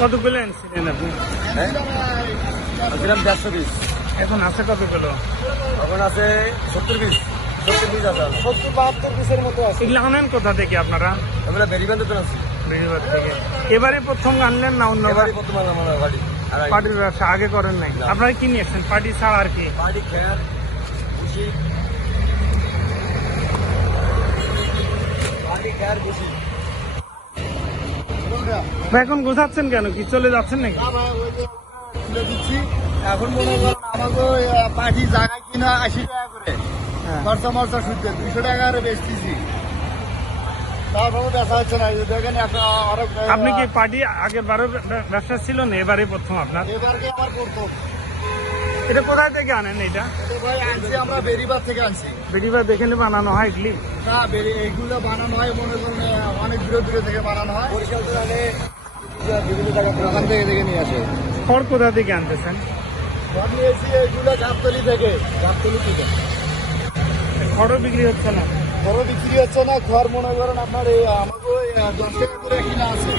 কতগুলো এনেছিলেন আপনি দিলাম দেড়শো পিস এখন আছে কতগুলো এখন আছে সত্তর পিস সত্তর পিস আছে সত্তর বাহাত্তর পিসের মতো আছে। এগুলো আনেন কোথা থেকে আপনারা? আমরা বেরিবান্ধে তো আছি বেড়িবার থেকে। এবারে প্রথম আনলেন না অন্যবার এবারে বর্তমান আমার বাড়ি। আর পার্টির ব্যবসা আগে করেন নাই। আপনারা কি নিয়েছেন? পার্টি ছাড়া আর কি? বাড়ি খেয়ার খুশি বাড়ি খেয়ার খুশি ভাই এখন গোছাচ্ছেন কেন? কি চলে যাচ্ছেন নাকি? তুলে দিচ্ছি। এখন মনে করেন আমাকে পার্টি জায়গায় কিনা আশি টাকা করে। হ্যাঁ। খরচা মরচা শুনতে দুইশো টাকা করে বেচতেছি। আপনি কি পার্টি আগের বারো ব্যবসা ছিল না? এবারে প্রথম আপনার? এটা কোথায় থেকে আনেন এটা? ভাই আনছি আমরা বেরিবার থেকে আনছি। বেড়িবার দেখে বানানো হয় ইডলি না বেরি এইগুলো বানানো হয় মনে করেন অনেক দূরে দূরে থেকে বানানো হয়। বরিশাল আগে বিভিন্ন জায়গা ওখান থেকে থেকে নিয়ে আসে। খড় কোথা থেকে আনতেছেন? আমি নিয়েছি এইগুলো গাবতলি থেকে। গাবতলি থেকে। খড়ও বিক্রি হচ্ছে না? বড় বিক্রি হচ্ছে না ঘর মনে করেন আপনার এই আমাকে দশ টাকা করে কিনা আছে।